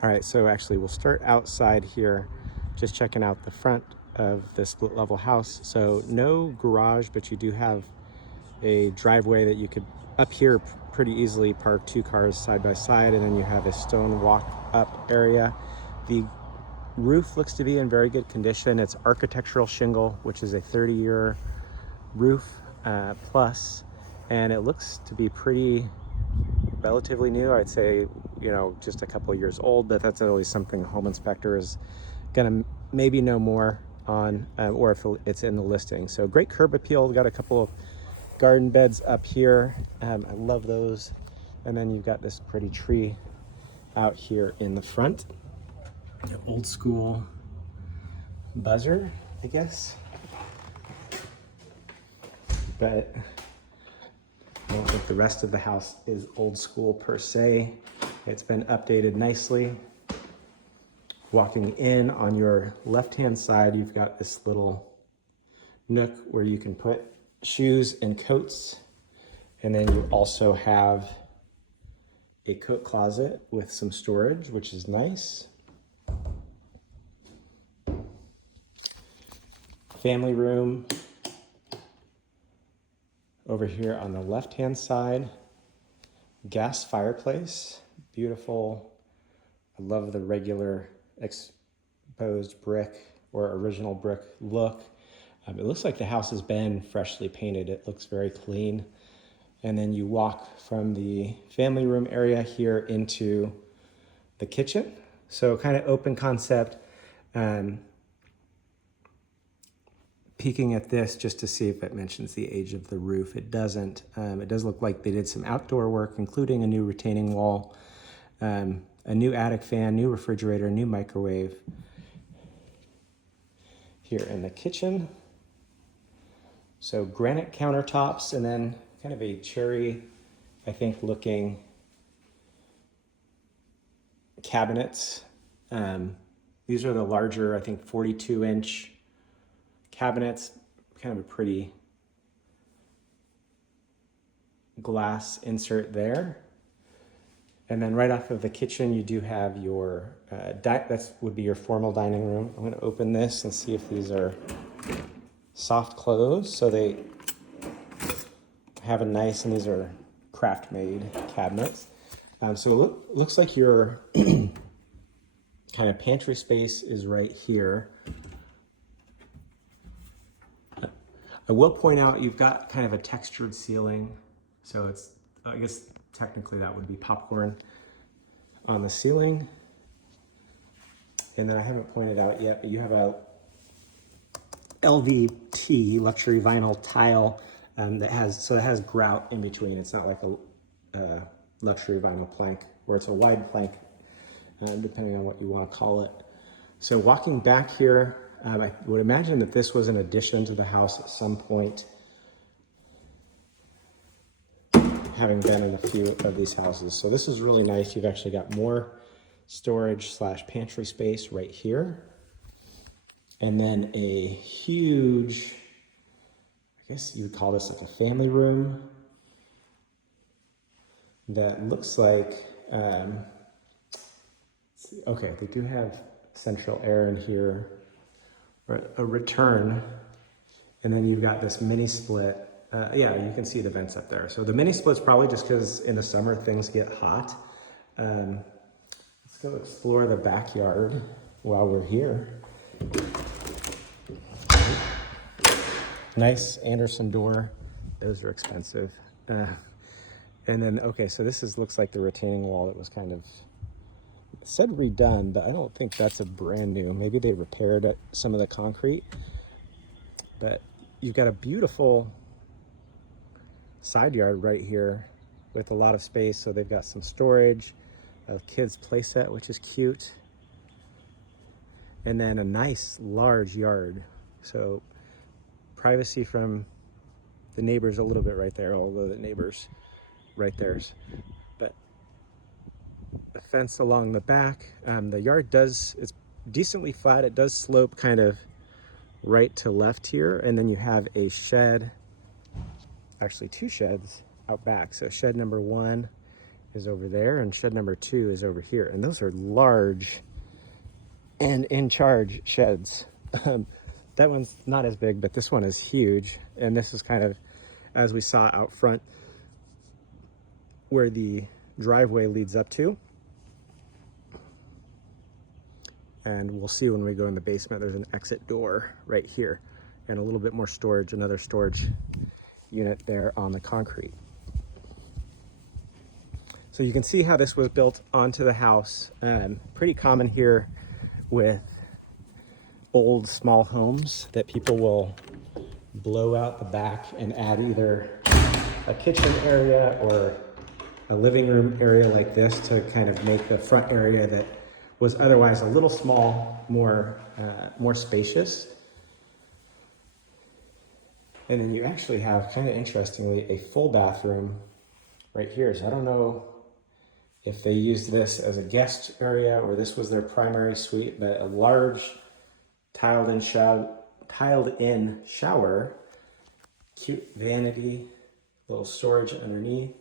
All right, so actually we'll start outside here, just checking out the front of this split level house. So no garage, but you do have a driveway that you could up here pretty easily park 2 cars side by side, and then you have a stone walk up area. The roof looks to be in very good condition. It's architectural shingle, which is a 30-year roof plus, and it looks to be pretty relatively new. I'd say, you know, just a couple of years old, but that's always something a home inspector is gonna maybe know more on, or if it's in the listing. So great curb appeal. We've got a couple of garden beds up here. I love those. And then you've got this pretty tree out here in the front. An old school buzzer, I guess. But I don't think the rest of the house is old school per se. It's been updated nicely. Walking in on your left-hand side, you've got this little nook where you can put shoes and coats. And then you also have a coat closet with some storage, which is nice. Family room over here on the left-hand side. Gas fireplace, beautiful. I love the regular exposed brick or original brick look. It looks like the house has been freshly painted. It looks very clean. And then you walk from the family room area here into the kitchen. So kind of open concept. Peeking at this just to see if it mentions the age of the roof. It doesn't. It does look like they did some outdoor work, including a new retaining wall, a new attic fan, new refrigerator, new microwave. Here in the kitchen. So granite countertops, and then kind of a cherry, I think, looking cabinets. These are the larger, I think, 42-inch cabinets, kind of a pretty glass insert there. And then right off of the kitchen, you do have your, that would be your formal dining room. I'm gonna open this and see if these are soft close. So they have a nice, and these are craft made cabinets. So it looks like your kind of pantry space is right here. I will point out you've got kind of a textured ceiling. So it's, I guess technically that would be popcorn on the ceiling. And then I haven't pointed out yet, but you have a LVT, luxury vinyl tile, that has grout in between. It's not like a luxury vinyl plank, or it's a wide plank, depending on what you want to call it. So walking back here, I would imagine that this was an addition to the house at some point, having been in a few of these houses. So this is really nice. You've actually got more storage / pantry space right here. And then a huge, I guess you would call this like a family room that looks like, okay, they do have central air in here, or a return. And then you've got this mini split. Yeah, you can see the vents up there. So the mini split's probably just because in the summer things get hot. Let's go explore the backyard while we're here. Nice Anderson door. Those are expensive. And then, okay, so this looks like the retaining wall that was kind of, it said redone, but I don't think that's a brand new. Maybe they repaired some of the concrete. But you've got a beautiful side yard right here with a lot of space. So they've got some storage, a kid's play set, which is cute. And then a nice large yard. So privacy from the neighbors a little bit right there, although the neighbors right there's. But a fence along the back. The yard it's decently flat. It does slope kind of right to left here. And then you have a shed, actually 2 sheds out back. So shed number 1 is over there, and shed number 2 is over here. And those are large and in charge sheds. That one's not as big, but this one is huge. And this is kind of, as we saw out front, where the driveway leads up to. And we'll see when we go in the basement, there's an exit door right here and a little bit more storage, another storage unit there on the concrete. So you can see how this was built onto the house. Pretty common here with old small homes that people will blow out the back and add either a kitchen area or a living room area like this to kind of make the front area that was otherwise a little small, more spacious. And then you actually have, kind of interestingly, a full bathroom right here. So I don't know if they used this as a guest area or this was their primary suite, but a large tiled-in shower, cute vanity, little storage underneath.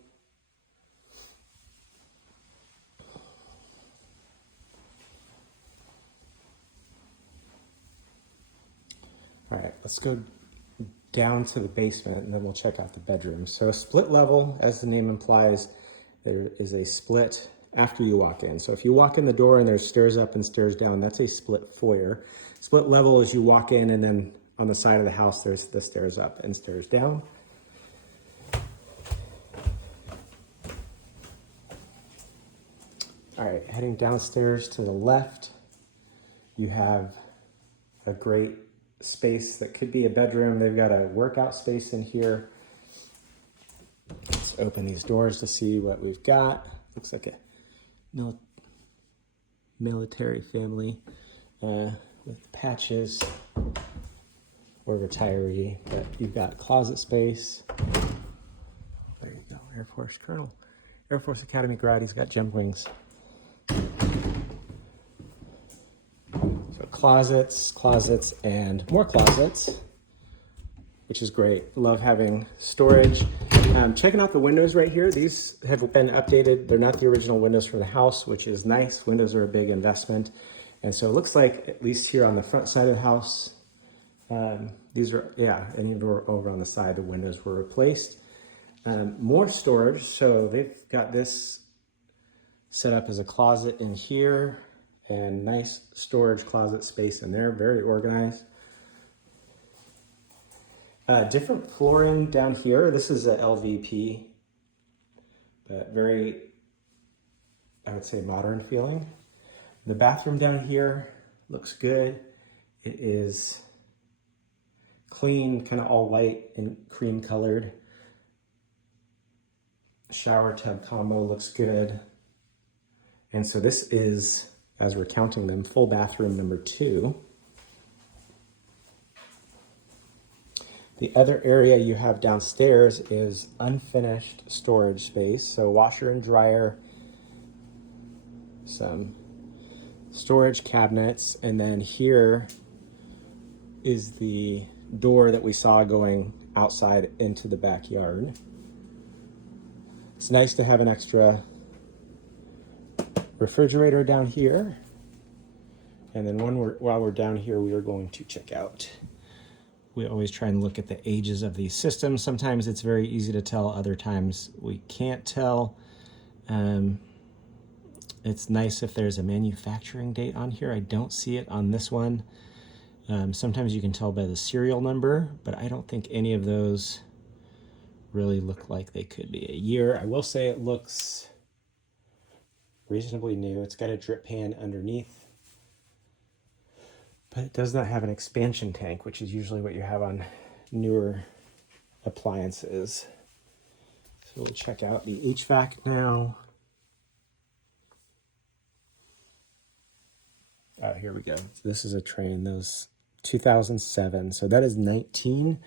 All right, let's go down to the basement and then we'll check out the bedroom. So a split level, as the name implies, there is a split after you walk in. So if you walk in the door and there's stairs up and stairs down, that's a split foyer. Split level is you walk in and then on the side of the house, there's the stairs up and stairs down. All right, heading downstairs to the left, you have a great space that could be a bedroom. They've got a workout space in here. Let's open these doors to see what we've got. Looks like a military family with patches or retiree, but you've got closet space. There you go, Air Force Colonel. Air Force Academy grad, he's got gem wings. So closets, and more closets, which is great. Love having storage. Checking out the windows right here. These have been updated. They're not the original windows from the house, which is nice. Windows are a big investment. And so it looks like, at least here on the front side of the house, these are, and even over on the side, the windows were replaced. More storage. So they've got this set up as a closet in here and nice storage closet space in there. Very organized. Different flooring down here. This is a LVP, but very, I would say, modern feeling. The bathroom down here looks good. It is clean, kind of all white and cream colored. Shower tub combo looks good. And so this is, as we're counting them, full bathroom number 2. The other area you have downstairs is unfinished storage space. So washer and dryer, some storage cabinets, and then here is the door that we saw going outside into the backyard. It's nice to have an extra refrigerator down here. And then while we're down here, we are going to check out. We always try and look at the ages of these systems. Sometimes it's very easy to tell, other times we can't tell. It's nice if there's a manufacturing date on here. I don't see it on this one. Sometimes you can tell by the serial number, but I don't think any of those really look like they could be a year. I will say it looks reasonably new. It's got a drip pan underneath, but it does not have an expansion tank, which is usually what you have on newer appliances. So we'll check out the HVAC now. Oh, here we go. So this is a train, those 2007. So that is 19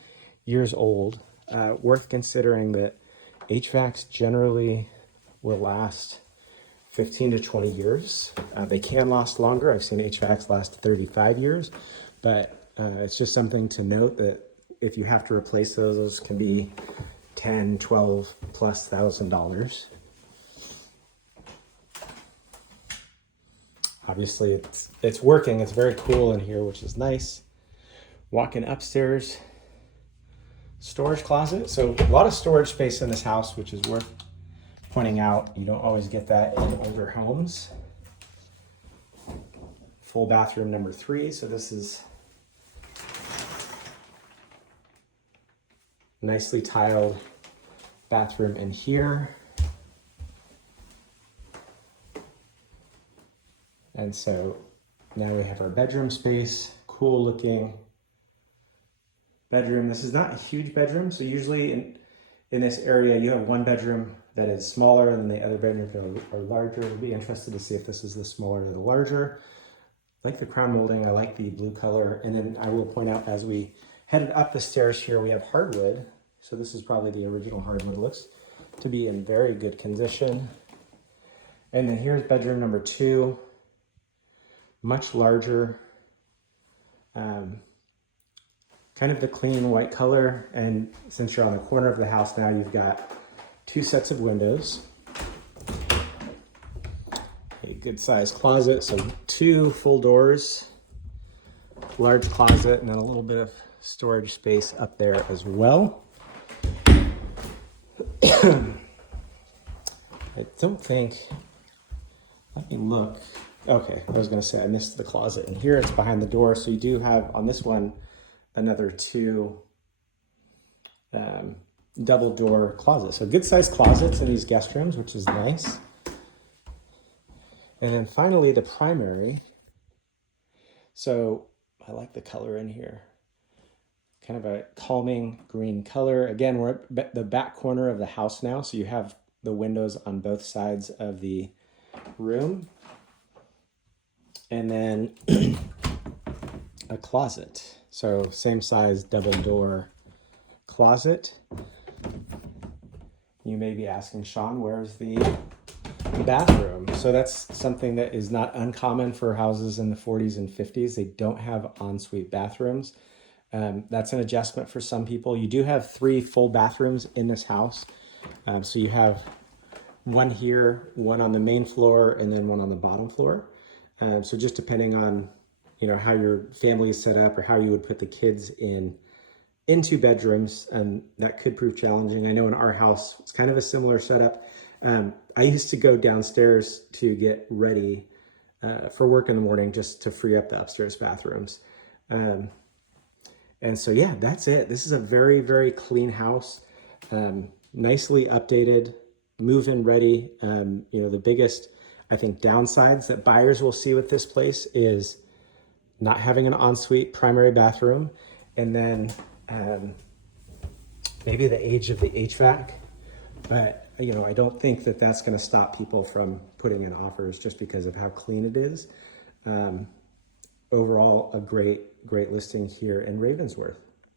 years old. Worth considering that HVACs generally will last 15 to 20 years. They can last longer. I've seen HVACs last 35 years, but it's just something to note that if you have to replace those can be $10, $12+ thousand. obviously it's working. It's very cool in here, which is nice. Walking upstairs, storage closet. So a lot of storage space in this house, which is worth pointing out. You don't always get that in older homes. Full bathroom number 3. So this is nicely tiled bathroom in here. And so now we have our bedroom space, cool looking bedroom. This is not a huge bedroom. So usually in this area, you have one bedroom that is smaller and the other bedrooms are larger. We'll be interested to see if this is the smaller or the larger. I like the crown molding. I like the blue color. And then I will point out as we headed up the stairs here, we have hardwood. So this is probably the original hardwood. It looks to be in very good condition. And then here's bedroom number 2. Much larger, kind of the clean white color. And since you're on the corner of the house now, you've got 2 sets of windows, a good sized closet. So 2 full doors, large closet, and then a little bit of storage space up there as well. I don't think, let me look. Okay, I was gonna say I missed the closet. And here it's behind the door. So you do have on this one, another 2 double door closets. So good sized closets in these guest rooms, which is nice. And then finally the primary. So I like the color in here. Kind of a calming green color. Again, we're at the back corner of the house now. So you have the windows on both sides of the room. And then a closet. So same size double door closet. You may be asking, Sean, where's the bathroom? So that's something that is not uncommon for houses in the 40s and 50s. They don't have ensuite bathrooms. That's an adjustment for some people. You do have 3 full bathrooms in this house. So you have one here, one on the main floor, and then one on the bottom floor. So just depending on, how your family is set up or how you would put the kids into bedrooms, that could prove challenging. I know in our house, it's kind of a similar setup. I used to go downstairs to get ready for work in the morning just to free up the upstairs bathrooms. And so, yeah, that's it. This is a very, very clean house, nicely updated, move-in ready. The biggest, I think, downsides that buyers will see with this place is not having an ensuite primary bathroom, and then maybe the age of the HVAC. But, I don't think that that's going to stop people from putting in offers just because of how clean it is. Overall, a great listing here in Ravensworth.